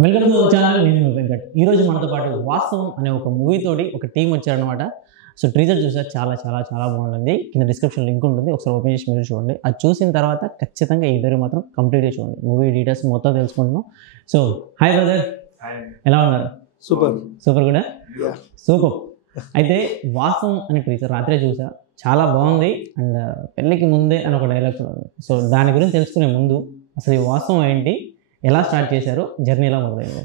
Welcome to channel. నేను వెంకట్. ఈరోజు మనతో పాటు వాస్తవం అనే ఒక మూవీ తోటి ఒక టీం వచ్చారనమాట. సో ట్రీజర్ చూసారు, చాలా చాలా చాలా బాగుంటుంది. కింద డిస్క్రిప్షన్ లింక్ ఉంటుంది, ఒకసారి ఓపెన్ చేసి మీరు చూడండి. అది చూసిన తర్వాత ఖచ్చితంగా ఈ ఇంటర్వ్యూ మాత్రం కంప్లీట్గా చూడండి. మూవీ డీటెయిల్స్ మొత్తం తెలుసుకుంటున్నాం. సో హాయ్ బ్రదర్, ఎలా ఉన్నారు? సూపర్ సూపర్ కూడా సూపర్. అయితే వాస్తవం అనే ట్రీజర్ రాత్రే చూసా, చాలా బాగుంది. అండ్ పెళ్ళికి ముందే అని ఒక డైలాగ్ ఉంది. సో దాని గురించి తెలుసుకునే ముందు అసలు ఈ వాస్తవం ఏంటి, ఎలా స్టార్ట్ చేశారు, జర్నీ ఎలా మొదలైంది?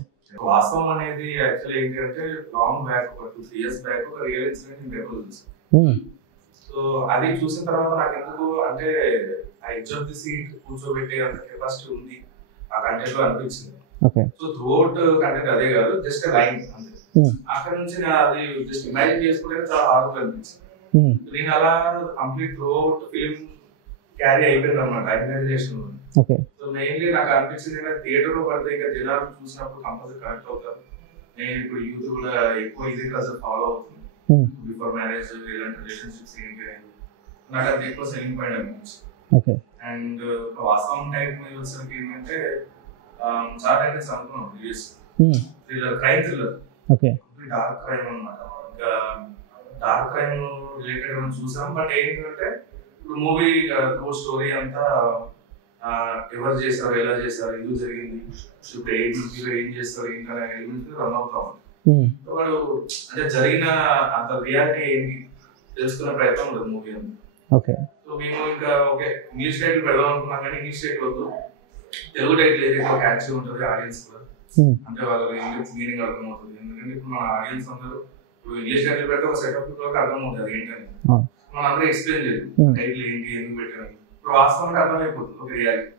వాస్తవం అనేది యాక్చువల్లీ ఏంటి అంటే లాంగ్ బ్యాక్, ఒక 2-3 years బ్యాక్ ఒక రియల్ ఇన్సిడెంట్ నేను పేపర్ చూసాను. సో అది చూసిన తర్వాత నాకు ఎందుకు అంటే ఆ ఎడ్జ్ ఆఫ్ ది సీట్ కూర్చోబెట్టే అంత కెపాసిటీ ఉంది ఆ కంటెంట్ లో అనిపించింది. సో త్రూఅవుట్ కంటెంట్ అదే కాదు, జస్ట్ లైన్ అంతే. అక్కడ నుంచి నేను అది జస్ట్ ఇమాజిన్ చేసుకుంటే చాలా హార్డ్ అనిపించింది. నేను అలా కంప్లీట్ త్రూఅవుట్ ఫిల్మ్ క్యారీ అయిపోయింది అనమాట ఇమాజినేషన్. సో మెయిన్లీ నాకు అనిపించింది థియేటర్ లో పడితే ఇంకా జనాలు చూసినప్పుడు కంపల్సరీ కనెక్ట్ అవుతారు. నేను ఇప్పుడు యూత్ కూడా ఎక్కువ ఇదే కల్చర్ ఫాలో అవుతుంది. బిఫోర్ మ్యారేజ్ ఇలాంటి రిలేషన్షిప్స్ ఏంటి అనేది నాకు అది ఎక్కువ సెల్లింగ్ పాయింట్ అనిపించింది. అండ్ వాస్తవం టైప్ మీద వచ్చేసరికి ఏంటంటే చాలా టైమ్స్ అనుకున్నాం thriller, crime thriller, dark crime అన్నమాట. ఇంకా డార్క్ క్రైమ్ రిలేటెడ్ మనం చూసాం. బట్ ఏంటంటే ఇప్పుడు మూవీ స్టోరీ అంతా ఎవరు చేస్తారు, ఎలా చేస్తారు, ఎందుకు జరిగింది, ఇప్పుడు ఏం చేస్తారు ఏంటనే ఎలిమెంట్స్ రన్ అవుతా ఉంటాయి. వాడు అంటే జరిగిన అంత రియాలిటీ ఏంటి తెలుసుకునే ప్రయత్నం ఉంటుంది మూవీ అంతా. సో మేము ఇంకా ఓకే ఇంగ్లీష్ టైటిల్ పెడదాం అనుకున్నాం, కానీ ఇంగ్లీష్ టైటిల్ వద్దు, తెలుగు టైటిల్ ఏదైతే క్యాచ్ ఉంటుంది ఆడియన్స్ కూడా, అంటే వాళ్ళకి ఇంగ్లీష్ మీనింగ్ అర్థమవుతుంది. ఎందుకంటే ఇప్పుడు మన ఆడియన్స్ అందరూ ఇప్పుడు ఇంగ్లీష్ టైటిల్ పెడితే ఒక సెటప్ వాళ్ళకి అర్థమవుతుంది ఏంటని. మనం అందరూ ఎక్స్ప్లెయిన్ చేయదు టైటిల్ ఏంటి, ఎందుకు పెట్టారని. ఇప్పుడు వాస్తవానికి అర్థమైపోతుంది ఒక రియాలిటీ.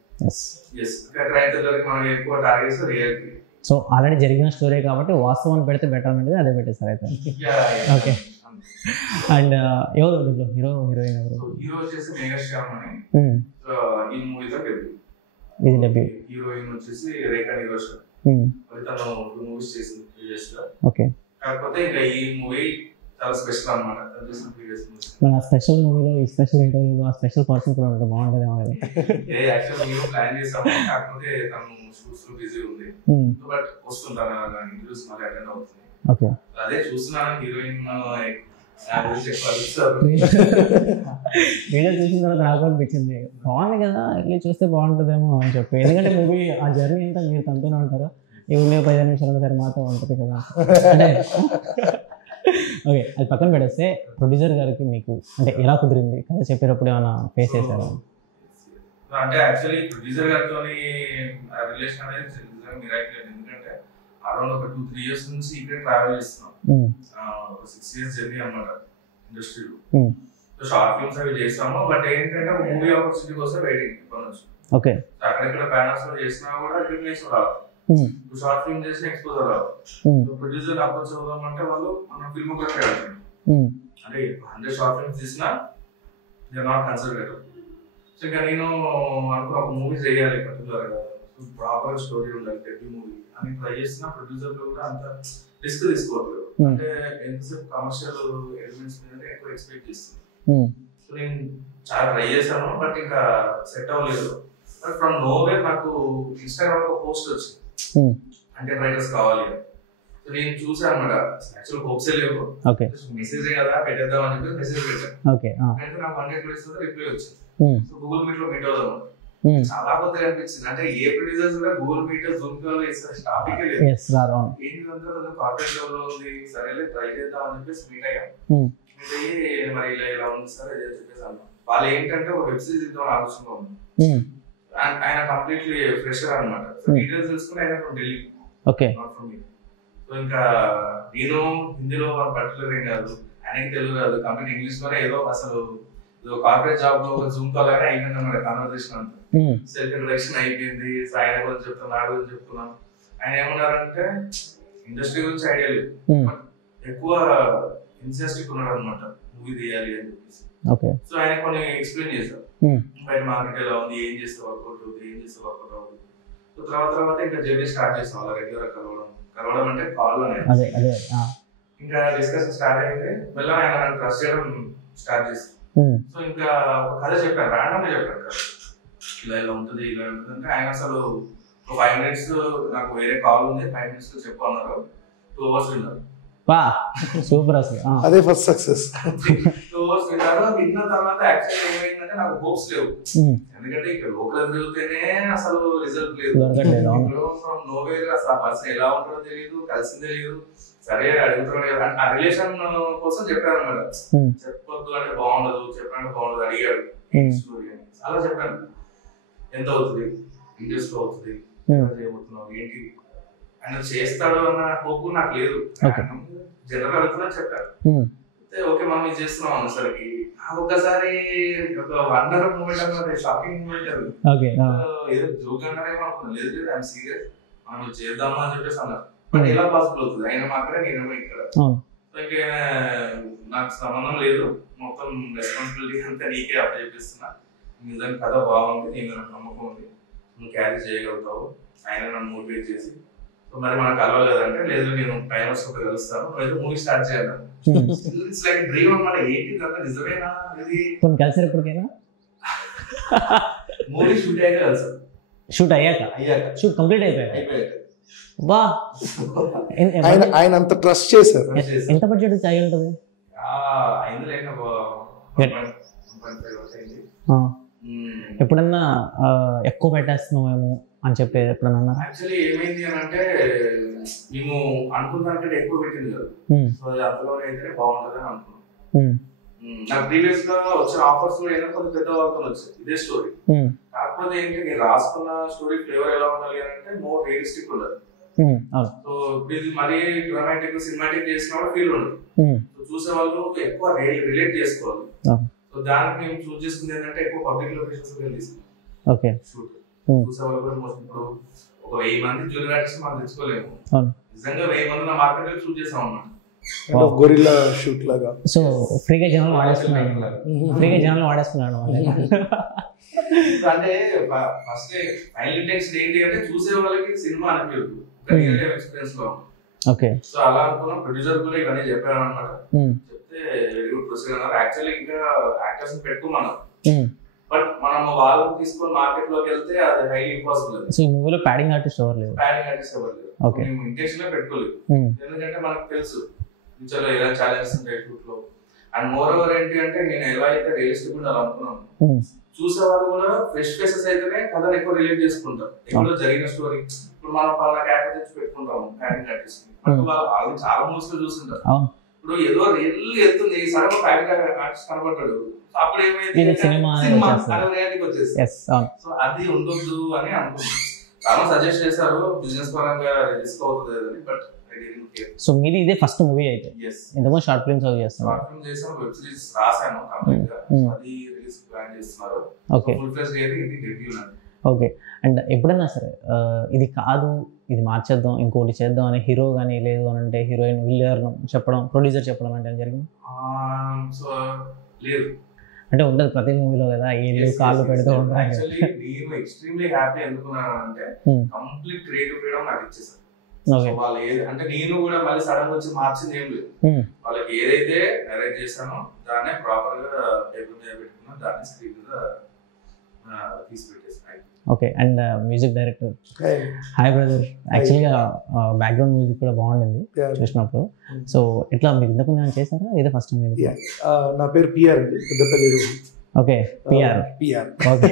మనం ఎక్కువ టార్గెట్స్ రియాలిటీ. సో ఆల్రెడీ జరిగిన స్టోరీ కాబట్టి వాస్తవాన్ని పెడితే బెటర్ అనేది అదే పెట్టేస్తారు అయితే. ఓకే. అండ్ ఎవరు హీరో హీరోయిన్ ఎవరు? హీరో వచ్చేసి మెగాశ్యామ్ అని, ఈ మూవీతో డెబ్యూ. హీరోయిన్ వచ్చేసి రేఖా నిరోషన్, తను 2 movies చేసింది ప్రీవియస్ గా. ఓకే. కాకపోతే ఇంకా ఈ మూవీ చాలా స్పెషల్ అన్నమాట. మన స్పెషల్ మూవీలో ఈ స్పెషల్ ఇంటర్వ్యూలో ఆ స్పెషల్ పర్సన్ కూడా ఉంటే బాగుంటుందేమో కదా. యాక్చువల్లీ మేము ప్లాన్ చేసాము, కాకపోతే తను షూట్స్ లో బిజీ ఉంది. బట్ వస్తుంటాను ఇంటర్వ్యూస్ మళ్ళీ అటెండ్ అవుతుంది. ఓకే. అదే చూస్తున్నాను హీరోయిన్ వీడియో చూసిన తర్వాత నాకు అనిపించింది బాగుంది కదా, వెళ్ళి చూస్తే బాగుంటుందేమో అని చెప్పి. ఎందుకంటే మూవీ ఆ జర్నీ అంతా మీరు తనతోనే ఉంటారు, ఈ ఉండే 15 నిమిషాల సరే మాత్రం ఉంటుంది కదా. అంటే ఓకే, అది పక్కన పెడేస్తే ప్రొడ్యూసర్ గారికి మీకు అంటే ఎలా కుదిరింది కథ చెప్పేటప్పుడు ఏమైనా ఫేస్ చేశారు? అంటే యాక్చువల్లీ ప్రొడ్యూసర్ గారితో రిలేషన్ అనేది మిరాకిల్. ఎందుకంటే అరౌండ్ ఒక 2-3 years నుంచి ఇక్కడ ట్రావెల్ చేస్తున్నాం. ఒక 6 years జర్నీ అన్నమాట ఇండస్ట్రీలో. సో షార్ట్ ఫిల్మ్స్ అవి చేస్తాము. బట్ ఏంటంటే మూవీ ఆపర్చునిటీ కోసం వెయిటింగ్ ఇప్పటి నుంచి. ఓకే. అక్కడెక్కడ బ్యానర్స్ లో చేసినా కూడా రికగ్నిషన్ రావాలి. షార్ట్ ఫిల్మ్ చేసిన ఎక్స్పోజర్ రావాలి. ప్రొడ్యూసర్ అప్రోచ్ అవుదామంటే వాళ్ళు మన ఫిల్మోగ్రఫీ ఆడుతుంది. అంటే 100 షార్ట్ ఫిల్మ్స్ తీసినా they are not considered. So ఇంకా నేను అనుకున్న ఒక మూవీ చేయాలి పర్టికులర్ గా, ప్రాపర్ స్టోరీ ఉండాలి, డెబ్యూ మూవీ అని ట్రై చేసిన. ప్రొడ్యూసర్ లో కూడా అంత రిస్క్ తీసుకోవట్లేదు. అంటే ఎంతసేపు కమర్షియల్ ఎలిమెంట్స్ మీద ఎక్కువ ఎక్స్పెక్ట్ చేస్తుంది. సో నేను చాలా ట్రై చేశాను, బట్ ఇంకా సెట్ అవ్వలేదు. బట్ ఫ్రమ్ నోవే నాకు ఇన్స్టాగ్రామ్ లో ఒక పోస్ట్ వచ్చింది, అంటే రైటర్స్ కావాలి అని. సో నేను చూసాను అనమాట. యాక్చువల్ హోప్సే లేవు, మెసేజ్ కదా పెట్టేద్దాం అని చెప్పి మెసేజ్ పెట్టాను. అయితే నాకు 100 days రిప్లై వచ్చింది. సో గూగుల్ మీట్ లో మీట్ అవుదాం. చాలా కొత్తగా అనిపించింది. అంటే ఏ ప్రొడ్యూసర్స్ కూడా Google meet, Zoom call topic లేదు. ఏంటంటే కార్పొరేట్ లెవెల్ లో ఉంది, సరేలే ట్రై చేద్దాం అని చెప్పేసి మీట్ అయ్యాం. మీట్ అయ్యి మరి ఇలా ఉంది సార్ ఇదే చెప్పేసి అన్నాం. వాళ్ళు ఏంటంటే ఒక వెబ్ సిరీస్ ఇద్దాం ఆలోచనలో ఉంది. ఆయన కంప్లీట్లీ ఫ్రెషర్ అనమాట. సో డీటెయిల్స్ తెలుసుకుని ఆయన ఫ్రమ్ ఢిల్లీ. సో ఇంకా నేను హిందీలో పర్టికులర్ ఏం కాదు, ఆయనకి తెలుగు కాదు, కంప్లీట్ ఇంగ్లీష్ లోనే ఏదో అసలు కార్పొరేట్ జాబ్ లో జూమ్ కాల్ అయినా అయిపోయింది అన్నమాట. కన్వర్సేషన్ అంతా సెల్ఫ్ ఇంట్రడక్షన్ అయిపోయింది. సో ఆయన గురించి చెప్తాను, నా గురించి చెప్తున్నాను. ఆయన ఏమన్నారంటే ఇండస్ట్రీ గురించి ఐడియా లేదు, ఎక్కువ ఎంతూసియాస్టిక్ ఉన్నాడు అనమాట మూవీ తీయాలి అని చెప్పేసి. సో ఆయన కొన్ని ఎక్స్ప్లెయిన్ చేశారు, బయట మార్కెట్ ఎలా ఉంది, ఏం చేస్తే వర్కౌట్ అవుతుంది, ఏం చేస్తే వర్కౌట్ అవుతుంది. సో తర్వాత ఇంకా జర్నీ స్టార్ట్ చేస్తాం. అలా రెగ్యులర్ కలవడం అంటే కాల్ లోనే ఇంకా డిస్కషన్ స్టార్ట్ అయింది. మళ్ళీ ఆయన నన్ను ట్రస్ట్ చేయడం స్టార్ట్ చేస్తాం. సో ఇంకా ఒక కథ చెప్పాను, రాండమ్ గా చెప్పాను కదా, ఇలా ఉంటుంది ఇలా ఉంటుంది అంటే ఆయన అసలు 5 minutes నాకు వేరే కాల్ ఉంది, 5 minutes లో చెప్పు అన్నారు. 2 hours విన్నారు. వా సూపర్ అసలు. అదే ఫస్ట్ సక్సెస్. 2 hours విన్నారు. విన్న తర్వాత యాక్చువల్లీ ఏమైందంటే నాకు హోప్స్ లేవు, ఎందుకంటే ఇక్కడ లోకల్ తిరిగితేనే అసలు రిజల్ట్ లేదు. ఫ్రమ్ నోవేర్ అసలు ఆ పర్సన్ ఎలా ఉంటాడో తెలియదు, కలిసిందే తెలియదు. సరే అడుగుతున్నాడు కదా ఆ రిలేషన్ కోసం చెప్పాను అనమాట. చెప్పొద్దు అంటే బాగుండదు, చెప్పాను బాగుండదు, అడిగాడు స్టోరీ అని. అలా చెప్పాను, ఎంత అవుతుంది, ఇంట్రెస్ట్ అవుతుంది, చేయబోతున్నావు ఏంటి ఆయన చేస్తాడు అన్న హోప్ నాకు లేదు. జనరల్ అడుగుతున్నా చెప్పారు. ఓకే మనం ఇది చేస్తున్నాం అన్నసరికి ఒక్కసారి ఒక వండర్ మూమెంట్ అన్నది, షాకింగ్ మూమెంట్ అది. ఏదో జోక్ అంటారేమో అనుకున్నాను, లేదు ఐఎమ్ సీరియస్, మనం చేద్దామా అని చెప్పేసి అన్నారు. బట్ ఎలా పాసిబుల్ అవుతుంది, ఆయన అక్కడే నేనేమో ఇక్కడ. ఇంకా నాకు సంబంధం లేదు, మొత్తం రెస్పాన్సిబిలిటీ అంతా నీకే అప్ప చెప్పిస్తున్నా. నిజంగా కథ బాగుంది, నేను నాకు నమ్మకం ఉంది, నువ్వు క్యారీ చేయగలుగుతావు. ఆయన నన్ను మోటివేట్ చేసి మరి మనకు కలవలేదంటే లేదు నేను టైం వస్తుంది కలుస్తాను, నువ్వు మూవీ స్టార్ట్ చేయాలి. ఇట్స్ లైక్ డ్రీమ్ అన్నమాట. ఏంటి ఇదంతా నిజమేనా, ఇది కలిసి ఎప్పటికైనా మూవీ షూట్ అయ్యాక కలిసాం. షూట్ అయ్యాక షూట్ కంప్లీట్ అయిపోయాయి. బా ఆయన అంత ట్రస్ట్ చేశారు. ఎంత బడ్జెట్ అయి ఉంటుంది? ఎప్పుడన్నా ఎక్కువ పెట్టేస్తున్నామేమో అని చెప్పి ఎప్పుడన్నా? యాక్చువల్లీ ఏమైంది అని అంటే మేము అనుకున్న దానికంటే ఎక్కువ పెట్టింది కదా, సో అంతలోనే అయితే బాగుంటుంది అని అనుకున్నాం. నాకు ప్రీవియస్ గా వచ్చిన ఆఫర్స్ కూడా ఏదైనా కొంచెం పెద్ద వాళ్ళతో వచ్చాయి ఇదే స్టోరీ. కాకపోతే ఏంటి నేను రాసుకున్న స్టోరీ ఫ్లేవర్ ఎలా ఉండాలి అంటే మోర్ రియలిస్టిక్ ఉండదు. సో ఇది మరీ డ్రామాటిక్ సినిమాటిక్ చేసిన ఫీల్ ఉండదు. సో చూసే వాళ్ళు ఎక్కువ రిలేట్ చేసుకోవాలి. సో దానికి మేము చూస్ చేసుకుంది ఏంటంటే ఎక్కువ పబ్లిక్ లొకేషన్స్ తీసుకున్నాం షూట్. చూసే వాళ్ళు కూడా మోస్ట్ ఇప్పుడు ఒక 1000 మంది జూనియర్ ఆర్టిస్ట్ మనం తెచ్చుకోలేము. నిజంగా 1000 మంది నా మార్కెట్ లో షూట్ చేసాం అన్నమాట, గొరిల్లా షూట్ లాగా. సో ఫ్రీగా జనాలు వాడేస్తున్నాడు, ఫ్రీగా జనాలు వాడేస్తున్నాడు. అంటే ఫస్ట్ ఫైనల్ ఇంటెన్షన్ ఏంటి అంటే చూసే వాళ్ళకి సినిమా అనిపించదు, రియల్ టైం ఎక్స్పీరియన్స్ లో. ఓకే, సో అలా అనుకున్నాం. ప్రొడ్యూసర్ కూడా ఇవన్నీ చెప్పారు అనమాట. చెప్తే వెరీ గుడ్ ప్రొసీజర్ అన్నారు. యాక్చువల్లీ ఇంకా యాక్టర్స్ పెట్టుకున్నాను, బట్ మనం వాళ్ళని తీసుకొని మార్కెట్ లోకి వెళ్తే అది హైలీ ఇంపాసిబుల్. సో ఈ మూవీలో ప్యాడింగ్ ఆర్టిస్ట్ ఎవరు లేరు? ప్యాడింగ్ ఆర్టిస్ట్ ఎవరు లేరు. మేము ఇంటెన్షన్ లో పెట్టుకోలేదు, ఎందుకంటే మనకు తెలుసు ఫ్యూచర్ లో ఎలా ఛాలెంజెస్ ఉంటాయి షూట్ లో. అండ్ మోర్ ఓవర్ ఏంటి అంటే నేను ఎలా అయితే రియలిస్టిక్ ఉండాలి అనుకున్నాను, చూసే వాళ్ళు కూడా ఫ్రెష్ ఫేసెస్ అయితేనే కథను ఎక్కువ రిలేట్ చేసుకుంటారు. ఎక్కడో జరిగిన స్టోరీ ఇప్పుడు మనం వాళ్ళ క్యారెక్టర్ తెచ్చి పెట్టుకుంటాము ప్యాడింగ్ ఆర్టిస్ట్. వాళ్ళు చాలా మూవీస్ లో చూస్తుంటారు. ఇప్పుడు ఏదో రియల్ వెళ్తుంది, సడన్ ప్యాడింగ్ ఆర్టిస్ట్ కనబడ్డాడు, అప్పుడు ఏమైంది సినిమా రియాలిటీకి వచ్చేసి. సో అది ఉండొద్దు అని అనుకుంటున్నాను. చాలా సజెస్ట్ చేశారు బిజినెస్ పరంగా రిస్క్ అవుతుంది, బట్ సో మీది ఇదే ఫస్ట్ మూవీ అయితే? ఇంతకుముందు షార్ట్ ఫిల్మ్స్ చేస్తాను, షార్ట్ ఫిల్మ్ చేసాను, వెబ్ సిరీస్ రాసాను కంప్లీట్ గా, అది రిలీజ్ ప్లాన్ చేస్తున్నారు. ఓకే, ఫుల్ ఫ్లెజ్ గా ఇది డెబ్యూ నాది. ఓకే, అండ్ ఎప్పుడైనా సరే ఇది కాదు ఇది మార్చేద్దాం ఇంకోటి చేద్దాం అని హీరో కానీ లేదు అని అంటే హీరోయిన్ విల్లర్ చెప్పడం, ప్రొడ్యూసర్ చెప్పడం అంటే జరిగింది? సో లేదు అంటే ఉండదు ప్రతి మూవీలో కదా, ఏళ్ళు కాళ్ళు పెడుతూ ఉంటారు. యాక్చువల్లీ నేను ఎక్స్ట్రీమ్లీ హ్యాపీ ఎందుకున్నాను అంటే కంప్లీట్ క్రియేటివ్ ఫ్రీడమ్ నాకు ఇచ్చేసారు. వాళ్ళు అంటే నేను కూడా మళ్ళీ సడన్ వచ్చి మార్చింది ఏం లేదు. వాళ్ళకి ఏదైతే అరేంజ్ చేశానో దాన్నే ప్రాపర్ గా టేబుల్ మీద పెట్టుకున్నా, దాన్ని స్క్రీన్ మీద తీసి పెట్టేసాను. Okay, and music director hi brother, యాక్చువల్గా బ్యాక్గ్రౌండ్ మ్యూజిక్ కూడా బాగుండింది చూసినప్పుడు. సో ఇట్లా మీరు ఇంతకు ముందు చేశారా, ఇదే ఫస్ట్ టైం? నా పేరు పిఆర్ అండి, Peddapalli Rohit. Okay, PR. Okay,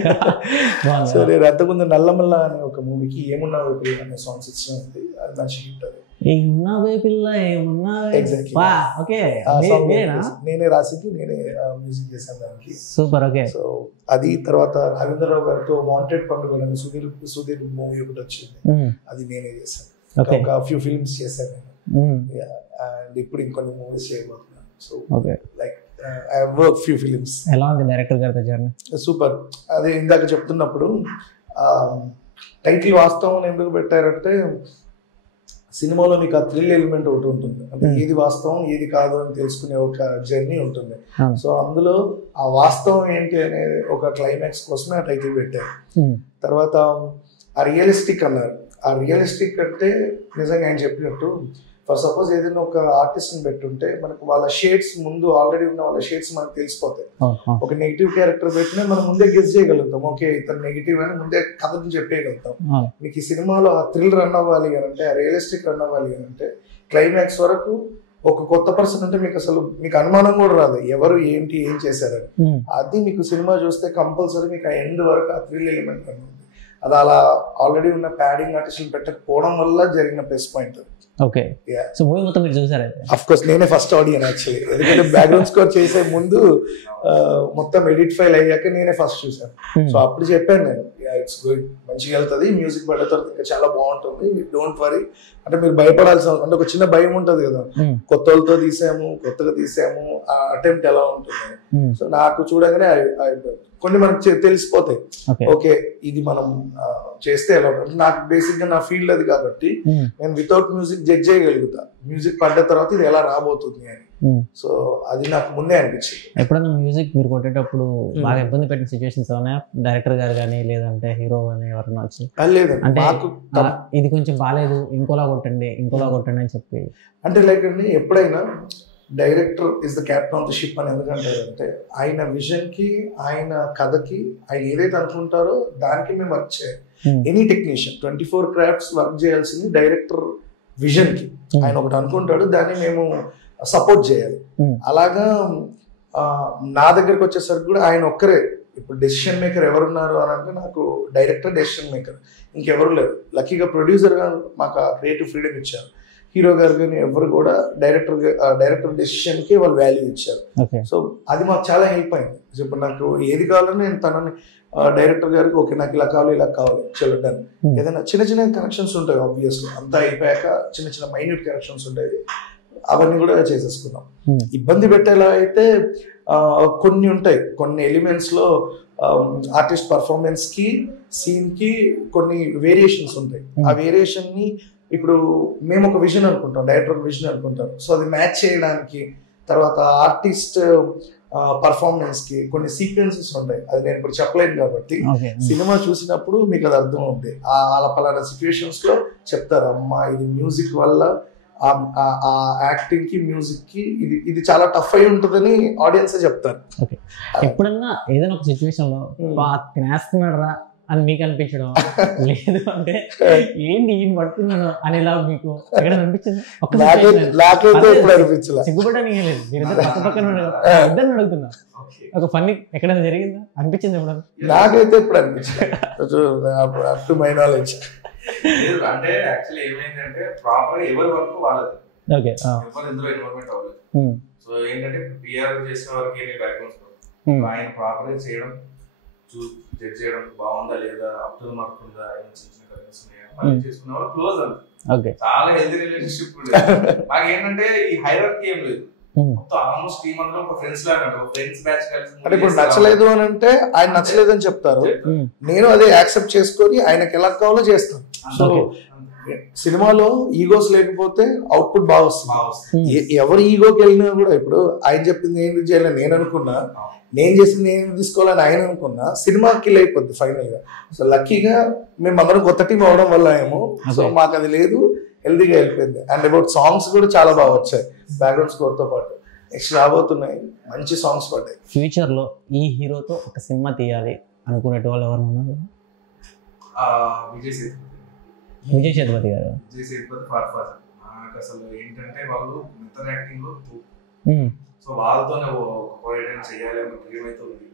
so నేను అంతకుముందు నల్లమల్ల అనే ఒక మూవీకి ఏమున్నా పిల్ల అనే సాంగ్స్ ఇచ్చినది, అది మంచి హిట్. అది ఏమున్నావే పిల్ల ఏమున్నా. ఓకే, నేనే రాసింది, నేనే మ్యూజిక్ చేశాను దానికి. సూపర్. ఓకే, సో అది తర్వాత రవీంద్రరావు గారితో వాంటెడ్ పండుగ సుధీర్ మూవీ ఒకటి వచ్చింది, అది నేనే చేశాను. ఒక ఫ్యూ ఫిల్మ్స్ చేశాను నేను, అండ్ ఇప్పుడు ఇంకొన్ని మూవీస్ చేయబోతున్నాను. So like I have worked few films. ఎలా ఉంది డైరెక్టర్ గారితో జర్నీ? సూపర్. అదే ఇందాక చెప్తున్నప్పుడు టైటిల్ వాస్తవం ఎందుకు పెట్టారంటే సినిమాలో మీకు ఆ థ్రిల్ ఎలిమెంట్ ఒకటి ఉంటుంది, అంటే ఏది వాస్తవం ఏది కాదు అని తెలుసుకునే ఒక జర్నీ ఉంటుంది. సో అందులో ఆ వాస్తవం ఏంటి అనే ఒక క్లైమాక్స్ కోసమే ఆ టైటిల్ పెట్టారు. తర్వాత ఆ రియలిస్టిక్ అన్నారు. ఆ రియలిస్టిక్ అంటే నిజంగా ఆయన చెప్పినట్టు ఫర్ సపోజ్ ఏదైనా ఒక ఆర్టిస్ట్ ని పెట్టుంటే మనకు వాళ్ళ షేడ్స్ ముందు ఆల్రెడీ ఉన్న వాళ్ళ షేడ్స్ మనకు తెలిసిపోతాయి. ఒక నెగిటివ్ క్యారెక్టర్ పెట్టినా మనం ముందే గెస్ చేయగలుగుతాం, ఓకే ఇతను నెగిటివ్ అని ముందే కథను చెప్పేయగలుగుతాం. మీకు ఈ సినిమాలో ఆ థ్రిల్ రన్ అవ్వాలి అని అంటే, ఆ రియలిస్టిక్ రన్ అవ్వాలి అని అంటే, క్లైమాక్స్ వరకు ఒక కొత్త పర్సన్ అంటే మీకు అసలు మీకు అనుమానం కూడా రాదు ఎవరు ఏంటి ఏం చేశారని. అది మీకు సినిమా చూస్తే కంపల్సరీ మీకు ఆ ఎండ్ వరకు ఆ థ్రిల్ ఎలిమెంట్ ఉంది. అది అలా ఆల్రెడీ ఉన్న ప్యాడింగ్ ఆర్టిస్టులు పెట్టకపోవడం వల్ల జరిగిన plus point. Okay, so movie మొత్తం మీరు చూసారు? అఫ్ కోర్స్ నేనే ఫస్ట్ ఆడియన్ యాక్చువల్లీ, ఎందుకంటే బ్యాక్గ్రౌండ్ స్కోర్ చేసే ముందు మొత్తం ఎడిట్ ఫైల్ అయ్యాక నేనే ఫస్ట్ చూసాను. సో అప్పుడు చెప్పాను నేను, ఇట్స్ గుడ్, మంచిగా వెళ్తుంది, మ్యూజిక్ పడిన తర్వాత ఇంకా చాలా బాగుంటుంది, డోంట్ వరీ. అంటే మీరు భయపడాల్సిన అంటే ఒక చిన్న భయం ఉంటుంది కదా, కొత్త వాళ్ళతో తీసాము, కొత్తగా తీసాము, ఆ అటెంప్ట్ ఎలా ఉంటుంది. సో నాకు చూడగానే కొన్ని మనకు తెలిసిపోతాయి, ఓకే ఇది మనం చేస్తే ఎలా ఉంటుంది. నాకు బేసిక్ గా నా ఫీల్డ్ అది కాబట్టి నేను వితౌట్ మ్యూజిక్ జడ్జ్ చేయగలుగుతా, మ్యూజిక్ పడ్డ తర్వాత ఇది ఎలా రాబోతుంది అని. సో అది నాకు ముందే అనిపించింది. ఎప్పుడైనా మ్యూజిక్ మీరు కొట్టేటప్పుడు బాగా ఇబ్బంది పెట్టిన సిచ్యువేషన్స్ ఉన్నాయా, డైరెక్టర్ గారు కానీ లేదంటే హీరో కానీ ఎవరైనా వచ్చి అంటే ఇది కొంచెం బాగాలేదు ఇంకోలా కొట్టండి అని చెప్పి? అంటే లైక్ అండి, ఎప్పుడైనా director is the captain of the ship అని ఎందుకంటారంటే, ఆయన విజన్ కి, ఆయన కథకి, ఆయన ఏదైతే అనుకుంటారో దానికి మేము వర్క్ చేయాలి. ఎనీ టెక్నీషియన్ 24 క్రాఫ్ట్స్ వర్క్ చేయాల్సింది డైరెక్టర్ విజన్ కి. ఆయన ఒకటి అనుకుంటాడు, దాన్ని మేము సపోర్ట్ చేయాలి. అలాగా నా దగ్గరకు వచ్చేసరికి కూడా ఆయన ఒక్కరే ఇప్పుడు డెసిషన్ మేకర్ ఎవరున్నారు అని అంటే, నాకు డైరెక్టర్ డెసిషన్ మేకర్, ఇంకెవరు లేరు. లక్కీగా ప్రొడ్యూసర్ గా మాకు క్రియేటివ్ ఫ్రీడమ్ ఇచ్చారు. హీరో గారు కానీ ఎవరు కూడా డైరెక్టర్ డెసిషన్ కి వాళ్ళు వాల్యూ ఇచ్చారు. సో అది మాకు చాలా హెల్ప్ అయింది. ఇప్పుడు నాకు ఏది కావాలని నేను తనని డైరెక్టర్ గారికి, ఓకే నాకు ఇలా కావాలి చెల్లడాన్ని, ఏదైనా చిన్న చిన్న కనెక్షన్స్ ఉంటాయి ఆబ్వియస్లీ, అంతా అయిపోయాక చిన్న చిన్న మైన్యూట్ కనెక్షన్స్ ఉంటాయి, అవన్నీ కూడా చేసేసుకున్నాం. ఇబ్బంది పెట్టేలా అయితే కొన్ని ఉంటాయి, కొన్ని ఎలిమెంట్స్ లో ఆర్టిస్ట్ పర్ఫార్మెన్స్ కి, సీన్ కి కొన్ని వేరియేషన్స్ ఉంటాయి. ఆ వేరియేషన్ ని ఇప్పుడు మేము ఒక విజన్ అనుకుంటాం, డైరెక్టర్ ఒక విజన్ అనుకుంటాం, సో అది మ్యాచ్ చేయడానికి తర్వాత ఆర్టిస్ట్ పర్ఫార్మెన్స్ కి కొన్ని సీక్వెన్సెస్ ఉంటాయి. అది నేను ఇప్పుడు చెప్పలేను కాబట్టి సినిమా చూసినప్పుడు మీకు అది అర్థం అవుతుంది. అలా పలానా సిచ్యువేషన్స్ లో చెప్తారు, అమ్మా ఇది మ్యూజిక్ వల్ల, ఆ యాక్టింగ్ కి మ్యూజిక్ కి ఇది చాలా టఫ్ అయి ఉంటుందని ఆడియన్స్ చెప్తారు. ఎప్పుడన్నా ఏదైనా ఒక సిచ్యువేషన్ లో తినేస్తున్నాడు రా అని మీకు అనిపించడం, లేదు అంటే ఏంటి ఈయన పడుతున్నాను అని ఇలా మీకు ఎక్కడ అనిపించింది? సిగ్గుపడడానికి లేదు, మీరిద్దరు పక్క పక్కన ఇద్దరిని అడుగుతున్నా, ఒక ఫన్నీ ఎక్కడైనా జరిగిందా, అనిపించింది ఎప్పుడన్నా? నాకైతే ఎప్పుడు అనిపించింది అంటే యాక్చువల్లీ ఏమైందంటే ప్రాపర్ ఎవరి వర్క్ వాళ్ళది, ఎవరు ఇందులో ఇన్వాల్వ్మెంట్ అవ్వలేదు. సో ఏంటంటే పిఆర్ చేసిన వరకు బ్యాక్గ్రౌండ్ ఆయన ప్రాపర్ చేయడం, జడ్జ్ చేయడం, బాగుందా లేదా, అప్టల్ మార్క్ ఉందా, చిన్న చిన్న కరెక్ట్స్ ఉన్నాయా చేసుకున్న వాళ్ళు క్లోజ్ అంతే. చాలా హెల్తీ రిలేషన్షిప్. మాకు ఏంటంటే ఈ హైరార్కీ ఏం లేదు, మొత్తం ఆల్మోస్ట్ టీమ్ అందరం ఒక ఫ్రెండ్స్ లాగా, ఒక ఫ్రెండ్స్ బ్యాచ్ కలిసి. అంటే ఇప్పుడు నచ్చలేదు అని అంటే ఆయన నచ్చలేదు అని చెప్తారు, నేను అదే యాక్సెప్ట్ చేసుకొని ఆయనకి ఎలా కావాలో చేస్తాను. సో సినిమాలో ఈగోస్ లేకపోతే అవుట్పుట్ బాగా వస్తుంది. ఎవరి ఈగోకి వెళ్ళినా కూడా, ఇప్పుడు ఆయన చెప్పింది నేను చేయాలని నేను అనుకున్నా, నేను చేసింది నేను తీసుకోవాలని ఆయన అనుకున్నా, సినిమా కిల్ అయిపోద్ది ఫైనల్ గా. సో లక్కీగా మేము అందరం కొత్త టీం అవడం వల్ల ఏమో, సో మాకు అది లేదు, హెల్దీగా వెళ్ళిపోయింది. అండ్ అబౌట్ సాంగ్స్ కూడా చాలా బాగా వచ్చాయి, బ్యాక్గ్రౌండ్ స్కోర్ తో పాటు నెక్స్ట్ రాబోతున్నాయి మంచి సాంగ్స్ పడ్డాయి. ఫ్యూచర్ లో ఈ హీరోతో ఒక సినిమా తీయాలి అనుకునే వాళ్ళు ఎవరు ఉన్నారు? విజయ్ సేతుపతి గారు. విజయ్ సేతుపతి నాకు అసలు ఏంటంటే వాళ్ళు మెథడ్ యాక్టింగ్ లో, సో వాళ్ళతోనే పోరాటం చేయాలి అని డ్రీమ్ అయితే ఉంది.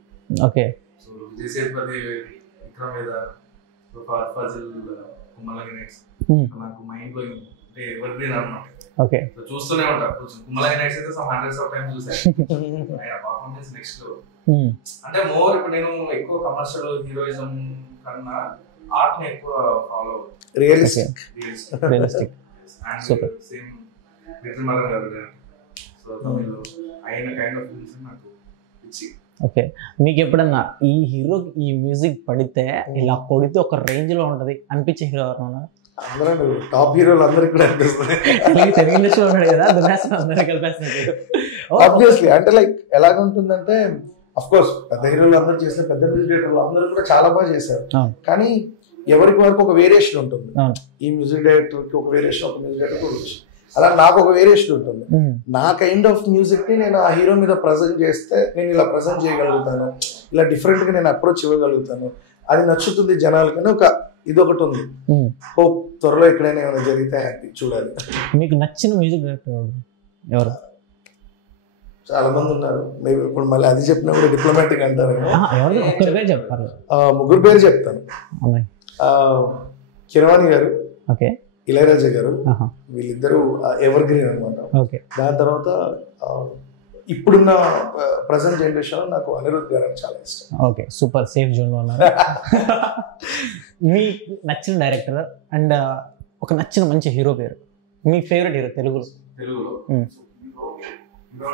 ఓకే, సో విజయ్ సేతుపతి విక్రమ్ మీద, ఫాజిల్, కుమ్మలగి నైట్స్ నాకు మైండ్ బ్లోయింగ్, అంటే ఎవర్ గ్రీన్ అన్నమాట. ఓకే, సో చూస్తూనే ఉంటా. కుమ్మలగి నైట్స్ అయితే సమ్ హండ్రెడ్స్ ఆఫ్ టైమ్స్ చూసాను. ఆయన పర్ఫార్మెన్స్ నెక్స్ట్ అంటే మోర్. ఇప్పుడు నేను ఎక్కువ కమర్షియల్ హీరోయిజం కన్నా ఆర్ట్ ని ఎక్కువ ఫాలో అవుతాను, రియలిస్టిక్. సూపర్. సేమ్ విక్రమార్క గారు, సో తమిళ్లో ఆయన కైండ్ ఆఫ్ ఫిల్మ్స్ నాకు ఇచ్చి. ఓకే, మీకు ఎప్పుడన్నా ఈ హీరో ఈ మ్యూజిక్ పడితే ఇలా కొడితే ఒక రేంజ్ లో ఉంటది అనిపించే హీరో ఎవరు? అందరూ టాప్ హీరోలు అందరికి కూడా అనిపిస్తుంది. తెలుగు ఇండస్ట్రీలో ఉన్నాడు కదా, అందరూ కలిపేస్తున్నారు ఆబ్వియస్లీ. అంటే లైక్ ఎలాగుంటుందంటే, అఫ్ కోర్స్ పెద్ద హీరోలు అందరూ చేసిన పెద్ద మ్యూజిక్ డైరెక్టర్లు అందరూ కూడా చాలా బాగా చేశారు, కానీ ఎవరికి వరకు ఒక వేరియేషన్ ఉంటుంది. ఈ మ్యూజిక్ డైరెక్టర్ కి ఒక వేరియేషన్, ఒక మ్యూజిక్ డైరెక్టర్ కూడా. అలా నాకు ఒక వేరియేషన్ ఉంటుంది. నా కైండ్ ఆఫ్ మ్యూజిక్ ని నేను ఆ హీరో మీద ప్రజెంట్ చేస్తే నేను ఇలా ప్రజెంట్ చేయగలుగుతాను, ఇలా డిఫరెంట్ గా నేను అప్రోచ్ ఇవ్వగలుగుతాను, అది నచ్చుతుంది జనాలకని ఒక ఇదొకటి ఉంది. హోప్ త్వరలో ఎక్కడైనా ఏమైనా జరిగితే హ్యాపీ చూడాలి. మీకు నచ్చిన మ్యూజిక్ డైరెక్టర్ ఎవరు? చాలా మంది ఉన్నారు. మేము ఇప్పుడు మళ్ళీ అది చెప్పినా కూడా డిప్లొమాటిక్ అంటారు. ముగ్గురు పేరు చెప్తాను. కిరవాణి గారు, ఇళయరాజా గారు, వీళ్ళిద్దరూ ఎవర్ గ్రీన్ అనమాట. దాని తర్వాత ఇప్పుడున్న ప్రజెంట్ జనరేషన్ నాకు అనిరుద్ధ్ గారు చాలా ఇష్టం. ఓకే, సూపర్, సేఫ్ జోన్ లో ఉన్నారు. మీ నచ్చిన డైరెక్టర్ అండ్ ఒక నచ్చిన మంచి హీరో పేరు, మీ ఫేవరెట్ హీరో తెలుగులో?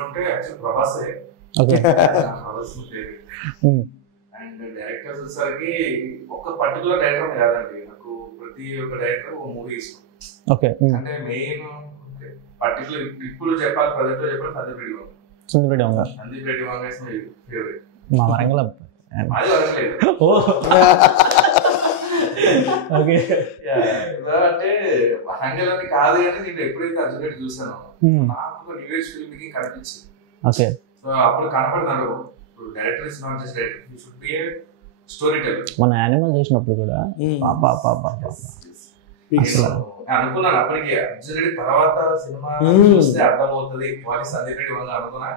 అంటే యాక్చువల్ ప్రభాసే. అండ్ డైరెక్టర్స్ వచ్చేసరికి ఒక పర్టికులర్ డైరెక్టర్ కాదండి, నాకు ప్రతి ఒక్క డైరెక్టర్ ఒక మూవీ ఇష్టం. అంటే మెయిన్ పర్టికులర్ ఇప్పుడు చెప్పాలి, ప్రజెంట్ లో చెప్పాలి, Sandeep Reddy Vanga is my favourite. మా వరంగల్ అది వరంగల్ అంటే వరంగల్ అని కాదు, కానీ నేను ఎప్పుడైతే అర్జున్ రెడ్డి చూసానో నాకు ఒక న్యూ ఏజ్ ఫిల్మ్ కి కనిపించింది. సో అప్పుడు కనపడతాడు director is not just director, he should be A story teller. మన యానిమల్ చేసినప్పుడు కూడా అనుకున్నాను అప్పటికి అర్జున్ రెడ్డి తర్వాత సినిమా చూస్తే అర్థమవుతుంది వాటి సందీప్ రెడ్డి వంగ అనుకున్నా.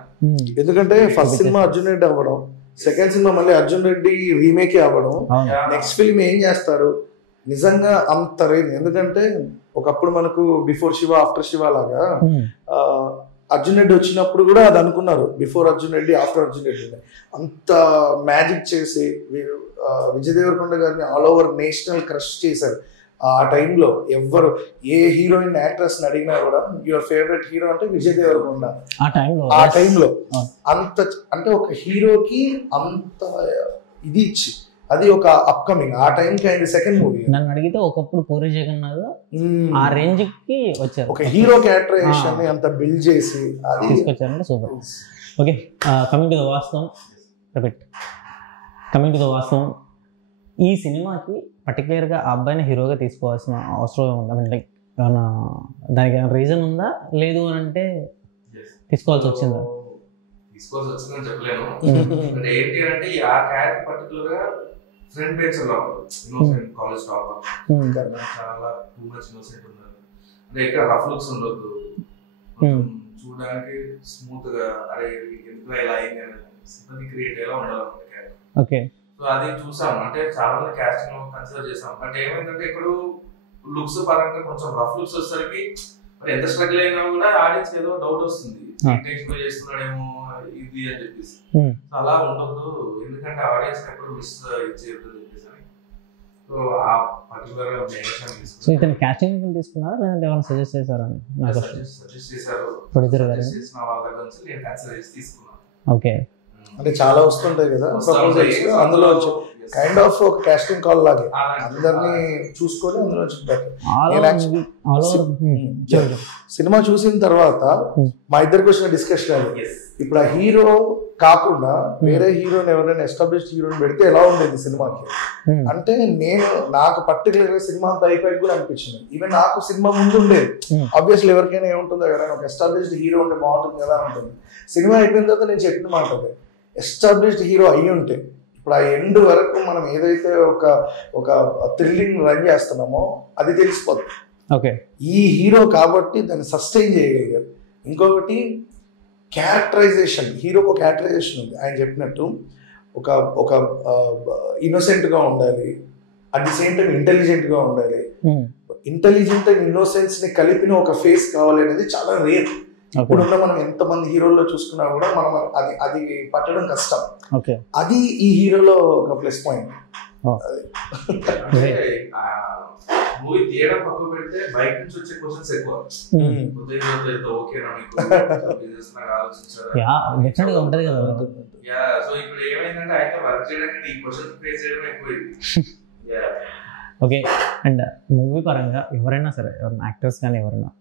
ఎందుకంటే ఫస్ట్ సినిమా అర్జున్ రెడ్డి అవ్వడం, సెకండ్ సినిమా మళ్ళీ అర్జున్ రెడ్డి రీమేక్ అవ్వడం, నెక్స్ట్ ఫిల్మ్ ఏం చేస్తారు నిజంగా అంత రేంజ్. ఎందుకంటే ఒకప్పుడు మనకు బిఫోర్ శివ ఆఫ్టర్ శివ లాగా అర్జున్ రెడ్డి వచ్చినప్పుడు కూడా అది అనుకున్నారు, బిఫోర్ అర్జున్ రెడ్డి ఆఫ్టర్ అర్జున్ రెడ్డి. అంత మ్యాజిక్ చేసి విజయ్ దేవరకొండ గారిని ఆల్ ఓవర్ నేషనల్ క్రష్ చేశారు. ఆ టైంలో ఎవ్వరు ఏ హీరోయిన్ యాక్ట్రెస్ అడిగినా కూడా యువర్ ఫేవరెట్ హీరో అంటే విజయ్ దేవరకొండ. ఆ టైంలో అంత అంటే ఒక హీరోకి అంత ఇది ఇచ్చి, అది ఒక అప్కమింగ్ ఆ టైంకి ఆయన సెకండ్ మూవీ. నన్ను అడిగితే ఒకప్పుడు పూరి జగన్నాథ్ ఆ రేంజ్ కి వచ్చారు, ఒక హీరో క్యారెక్టరైజేషన్ ని అంత బిల్డ్ చేసి అది తీసుకొచ్చారంటే super. Okay, coming to the వాస్తవం, ఈ సినిమాకి పర్టికులర్గా ఆ అబ్బాయిని హీరోగా తీసుకోవాల్సిన అవసరం ఉందా? లైక్ ఏమన్నా దానికి ఏమైనా రీజన్ ఉందా, లేదు అని అంటే తీసుకోవాల్సి వచ్చిందా? తీసుకోవాల్సి వచ్చిందని చెప్పలేను. అంటే ఏంటి అంటే ఆ క్యారెక్టర్ పర్టికులర్ గా ఫ్రెండ్ బేచర్ లో ఇన్నోసెంట్ కాలేజ్ టాపర్, చాలా టూ మచ్ ఇన్నోసెంట్ ఉన్నారు. అంటే ఎక్కడ రఫ్ లుక్స్ ఉండొద్దు, చూడడానికి స్మూత్ గా అరే ఎందుకు ఇలా అయింది అని సింపతి క్రియేట్ అయ్యేలా ఉండాలన్నమాట క్యారెక్టర్. సో అది చూసాం, అంటే చాలా మంది కాస్టింగ్ లో కన్సిడర్ చేసాం. బట్ ఏమైందంటే ఇక్కడ లుక్స్ పరంగా కొంచెం రఫ్ లుక్స్ వచ్చేసరికి మరి ఎంత స్ట్రగుల్ అయినా కూడా ఆడియన్స్ ఏదో డౌట్ వస్తుంది, ఇంటెన్షన్ చేస్తున్నాడేమో ఇది అని చెప్పేసి. సో అలా ఉండొద్దు, ఎందుకంటే ఆడియన్స్ ఎప్పుడు మిస్ చేయొద్దు అని చెప్పేసి. సో ఆ పర్టికులర్ సో ఇతను కాస్టింగ్ తీసుకున్నారా లేదంటే ఎవరైనా సజెస్ట్ చేశారా? సజెస్ట్ చేశారు, ప్రొడ్యూసర్ గారు చేసిన వాళ్ళ దగ్గర నుంచి నేను కన్సిడర్ చేసి తీసుకున్నాను. ఓకే, అంటే చాలా వస్తుంటాయి కదా ప్రపోజల్స్, అందులో కైండ్ ఆఫ్ ఒక కాస్టింగ్ కాల్ లాగే అందరినీ చూసుకొని అందులో సినిమా చూసిన తర్వాత మా ఇద్దరికి వచ్చిన డిస్కషన్, ఇప్పుడు ఆ హీరో కాకుండా వేరే హీరోని ఎవరైనా ఎస్టాబ్లిష్డ్ హీరోని పెడితే ఎలా ఉండేది సినిమాకి అంటే, నేను నాకు పర్టికులర్ గా సినిమా అంత అయిపోయి కూడా అనిపించింది. ఈవెన్ నాకు సినిమా ముందు ఉండేది, ఆబ్వియస్లీ ఎవరికైనా ఏముంటుందో ఎవరైనా ఒక ఎస్టాబ్లిష్డ్ హీరో ఉంటే బాగుంటుంది కదా ఉంటుంది. సినిమా అయిపోయిన తర్వాత నేను చెప్పిన మాట అదే, ఎస్టాబ్లిష్డ్ హీరో అయ్యి ఉంటే ఇప్పుడు ఆ ఎండ్ వరకు మనం ఏదైతే ఒక థ్రిల్లింగ్ రన్ చేస్తున్నామో అది తెలిసిపోతుంది. ఓకే, ఈ హీరో కాబట్టి దాన్ని సస్టైన్ చేయగలిగారు. ఇంకొకటి క్యారెక్టరైజేషన్, హీరోకి ఒక క్యారెక్టరైజేషన్ ఉంది. ఆయన చెప్పినట్టు ఒక ఇన్నోసెంట్గా ఉండాలి, అట్ ది సేమ్ టైం ఇంటెలిజెంట్గా ఉండాలి. ఇంటెలిజెంట్ అండ్ ఇన్నోసెన్స్ని కలిపిన ఒక ఫేస్ కావాలి అనేది చాలా రేర్. ఇప్పుడున్న మనం ఎంతమంది హీరోల్లో చూసుకున్నా కూడా మనం అది పట్టడం కష్టం. అది ఈ హీరోలో ఒక ప్లస్ పాయింట్. మూవీ తీయడం పక్కన పెడితే బయట నుంచి వచ్చే క్వశ్చన్స్ ఎక్కువ. సో ఇప్పుడు ఏమైందంటే ఆయన వర్క్ చేయడానికి ఈ క్వశ్చన్ ఫేస్ చేయడం ఎక్కువైంది. ఓకే, అండ్ మూవీ పరంగా ఎవరైనా సరే, ఎవరైనా యాక్టర్స్ కానీ ఎవరైనా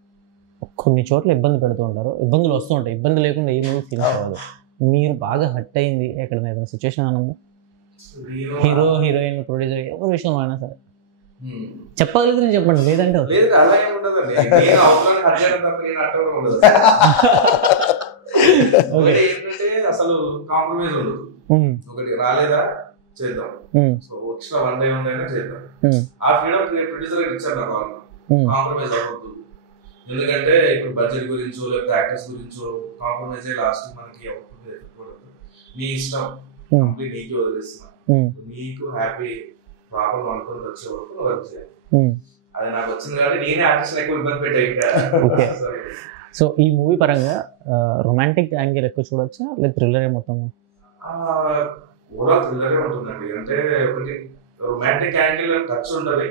కొన్ని చోట్ల ఇబ్బంది పెడుతూ ఉంటారు, ఇబ్బందులు వస్తూ ఉంటాయి. ఇబ్బంది లేకుండా ఏ మూవీ ఫీల్ అవ్వదు. మీరు బాగా హర్ట్ అయింది ఎక్కడైనా ఏదైనా సిచ్యువేషన్ అన్నది, హీరో హీరోయిన్ ప్రొడ్యూసర్ ఎవరి విషయంలో అయినా సరే చెప్పగలిగితే చెప్పండి, లేదంటే వద్దు. లేదు అలా ఏమి ఉండదండి. నేను అవసరాన్ని హర్ట్ చేయడం తప్ప నేను అట్ట కూడా ఉండదు. ఒకటి ఏంటంటే అసలు కాంప్రమైజ్ ఉండదు. ఒకటి రాలేదా చేద్దాం, సో ఎక్స్ట్రా 1 day ఉందైనా చేద్దాం. ఆ ఫ్రీడమ్ ప్రొడ్యూసర్ ఇచ్చారు నాకు. వాళ్ళు కాంప్రమైజ్ అవ్వద్దు, ఎందుకంటే ఇప్పుడు బడ్జెట్ గురించో లేకపోతే యాక్టర్స్ గురించో కాంప్రమైజ్ అయ్యి లాస్ట్ మనకి అవ్వకూడదు. నీ ఇష్టం కంప్లీట్ నీకే వదిలేస్తున్నా, నీకు హ్యాపీ ప్రాబ్లం అనుకుని వచ్చే వరకు నువ్వు వర్క్ చేయాలి. అది నాకు వచ్చింది కాబట్టి నేనే ఆర్టిస్ట్ ఎక్కువ ఇబ్బంది పెట్టా. సో ఈ మూవీ పరంగా రొమాంటిక్ యాంగిల్ ఎక్కువ చూడొచ్చా లేదా థ్రిల్లర్ మొత్తం? ఓవరాల్ థ్రిల్లరే ఉంటుందండి. అంటే ఒకటి రొమాంటిక్ యాంగిల్ టచ్ ఉంటుంది,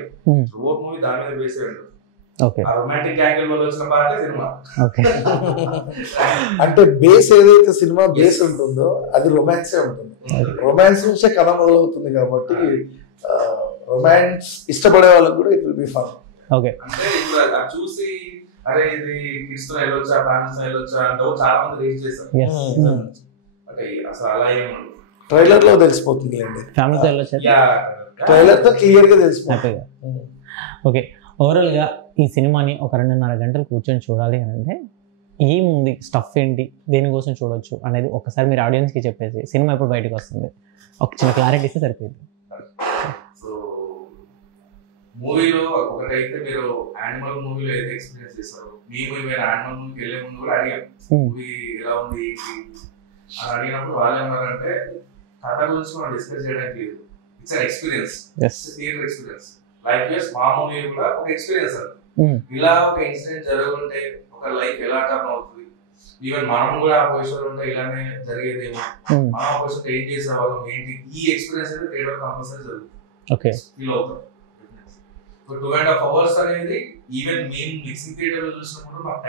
రోడ్ మూవీ దాని మీద బేస్ ఉంటుంది. ఆ రొమాంటిక్ యాంగిల్ వల్ల వచ్చిన పాటే సినిమా. అంటే బేస్ ఏదైతే సినిమా బేస్ ఉంటుందో అది రొమాన్సే ఉంటుంది. రొమాన్స్ నుంచే కథ మొదలవుతుంది కాబట్టి రొమాన్స్ ఇష్టపడే వాళ్ళకి కూడా it will be fun. Okay, అంటే ఇప్పుడు అది చూసి అరే ఇది కిడ్స్ తో వెళ్ళొచ్చా ఫ్యామిలీస్ తో వెళ్ళొచ్చా అంటే చాలా మంది రీచ్ చేస్తారు. అంటే అసలు అలా ఏమి ట్రైలర్ లో తెలిసిపోతుంది అండి, ఫ్యామిలీతో వెళ్ళొచ్చా, ట్రైలర్ తో క్లియర్ గా తెలిసిపోతుంది. ఓకే, ఓవరాల్ గా ఈ సినిమాని ఒక 2.5 గంటలు కూర్చొని చూడాలి అని అంటే ఏముంది, స్టఫ్ ఏంటి, దేనికోసం చూడొచ్చు అనేది ఒకసారి మీరు ఆడియన్స్కి చెప్పేసి సినిమా ఎప్పుడు బయటకు వస్తుంది ఒక చిన్న క్లారిటీ ఇస్తే సరిపోయింది. సో మూవీలో ఒకటైతే మీరు యానిమల్ మూవీలో ఏదైతే ఎక్స్పీరియన్స్ చేస్తారో, మేము మీరు యానిమల్ మూవీకి వెళ్ళే ముందు కూడా అడిగాం మూవీ ఎలా ఉంది ఏంటి అని అడిగినప్పుడు వాళ్ళు ఏమన్నారంటే కథ గురించి మనం డిస్కస్ చేయడానికి లేదు, it's an experience, theatre experience. Like మా మూవీ కూడా ఒక ఎక్స్పీరియన్స్ అది. ఇలా ఒక ఇన్సిడెంట్ జరుగుంటే ఒక లైఫ్ ఎలా టర్న్ అవుతుంది, ఈవెన్ మనం కూడా ఆ పొజిషన్ ఉంటే ఇలానే జరిగేదేమో, మనం ఆ పొజిషన్ ఏం చేసేవాళ్ళం ఏంటి, ఈ ఎక్స్పీరియన్స్ అయితే థియేటర్ కంపల్సరీ జరుగుతుంది, ఫీల్ అవుతాం. 2.5 hours అనేది ఈవెన్ మేము మిక్సింగ్ థియేటర్ లో చూసినప్పుడు మాకు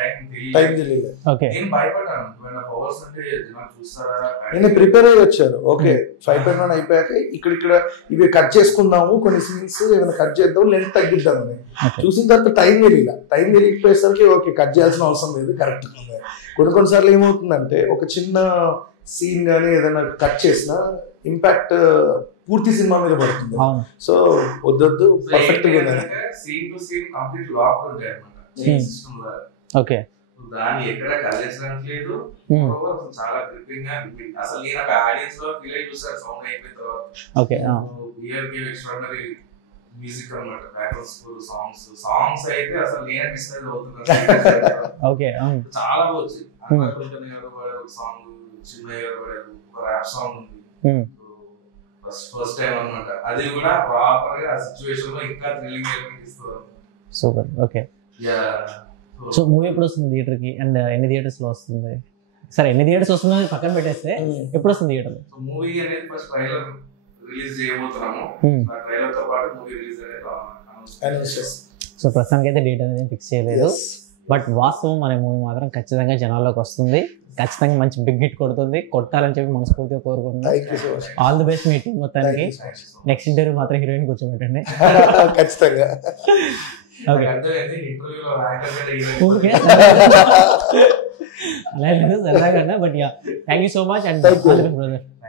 టైం తెలియదు. నేను భయపడ్డాను, 2.5 hours అంటే జనాలు చూస్తారా. నేను ప్రిపేర్ అయ్యి వచ్చాను. ఓకే 5.1 అయిపోయాక ఇక్కడ ఇవి కట్ చేసుకుందాము, కొన్ని సీన్స్ ఏమైనా కట్ చేద్దాం, లెంత్ తగ్గిద్దామని చూసిన తర్వాత టైం తెలియకపోయేసరికి ఓకే కట్ చేయాల్సిన అవసరం లేదు, కరెక్ట్. కొన్నిసార్లు ఏమవుతుందంటే ఒక చిన్న సీన్ కానీ ఏదైనా కట్ చేసినా ఇంపాక్ట్ పూర్తి సినిమా మీద పడుతుంది. సో వద్దొద్దు, పర్ఫెక్ట్ గా scene to scene complete lock ఉంటాయి అన్నమాట. ఓకే, దాన్ని ఎక్కడ కదిలించడానికి లేదు, చాలా గ్రిప్పింగ్ గా అసలు నేను ఒక ఆడియన్స్ లో ఫీల్ అయి చూసాను సౌండ్ అయిపోయిన తర్వాత. ఓకే, ఎక్స్ట్రాడినరీ మ్యూజిక్ అన్నమాట, బ్యాక్గ్రౌండ్ స్కోర్, సాంగ్స్ అయితే అసలు నేను డిస్కస్ అవుతున్నాను. ఓకే, చాలా బాగుంది. గారు పాడారు ఒక సాంగ్, చిన్నయ్య గారు పాడారు ఒక ర్యాప్ సాంగ్ ఉంది, ఫస్ట్ టైం అన్నమాట. అది కూడా ప్రాపర్ గా ఆ సిచ్యువేషన్ లో ఇంకా థ్రిల్లింగ్ ఎలిమెంట్ ఇస్తుంది. సూపర్. ఓకే, సో మూవీ ఎప్పుడు వస్తుంది థియేటర్ కి అండ్ ఎన్ని థియేటర్స్ లో వస్తుంది? సరే ఎన్ని థియేటర్స్ వస్తుందో పక్కన పెట్టేస్తే ఎప్పుడు వస్తుంది థియేటర్? సో మూవీ అనేది ఫస్ట్ ట్రైలర్ రిలీజ్ చేయబోతున్నాము, ఆ ట్రైలర్ తో పాటు మూవీ రిలీజ్ అనేది అనౌన్స్ చేస్తాం. సో ప్రస్తుతానికి అయితే డేట్ అనేది ఫిక్స్ చేయలేదు, బట్ వాస్తవం అనే మూవీ మాత్రం ఖచ్చితంగా జనాల్లోకి వస్తుంది, ఖచ్చితంగా మంచి బిగ్ హిట్ కొడుతుంది, కొట్టాలని చెప్పి మనస్ఫూర్తిగా కోరుకుంటున్నాను. All the best me team మొత్తానికి. నెక్స్ట్ ఇంటర్వ్యూ మాత్రం హీరోయిన్ కూర్చోబెట్టండి ఖచ్చితంగా. అలా లేదు సరదాగా, but yeah thank you so much and brother.